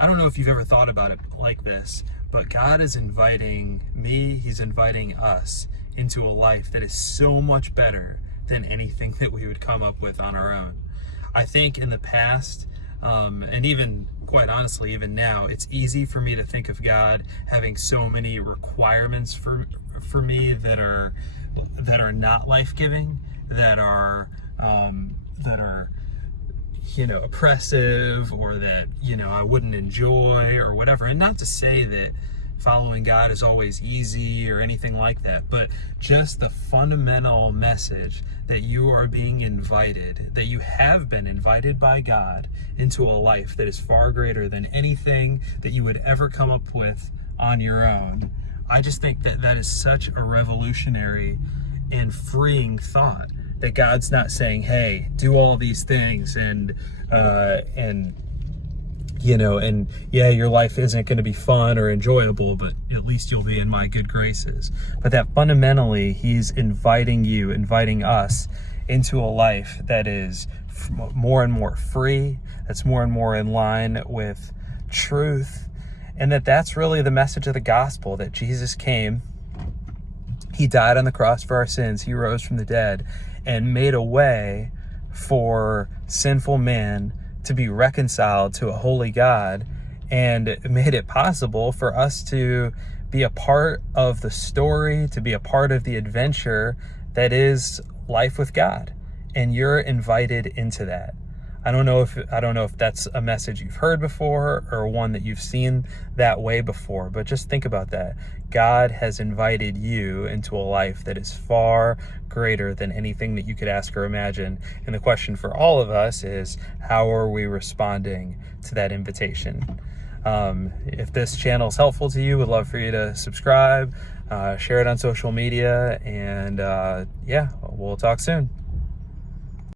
I don't know if you've ever thought about it like this, but God is inviting me, He's inviting us into a life that is so much better than anything that we would come up with on our own. I think in the past, and even quite honestly, even now, it's easy for me to think of God having so many requirements for me that are not life-giving, that are oppressive, or that I wouldn't enjoy or whatever. And not to say that following God is always easy or anything like that, but just the fundamental message that you are being invited, that you have been invited by God into a life that is far greater than anything that you would ever come up with on your own. I just think that that is such a revolutionary and freeing thought, that God's not saying, hey, do all these things and yeah, your life isn't going to be fun or enjoyable, but at least you'll be in my good graces. But that fundamentally, He's inviting us into a life that is more and more free, that's more and more in line with truth, and that's really the message of the gospel, that Jesus came, He died on the cross for our sins, He rose from the dead, and made a way for sinful man to be reconciled to a holy God, and made it possible for us to be a part of the story, to be a part of the adventure that is life with God. And you're invited into that. I don't know if that's a message you've heard before or one that you've seen that way before, but just think about that. God has invited you into a life that is far greater than anything that you could ask or imagine. And the question for all of us is, how are we responding to that invitation? If this channel is helpful to you, we'd love for you to subscribe, share it on social media, and yeah, we'll talk soon.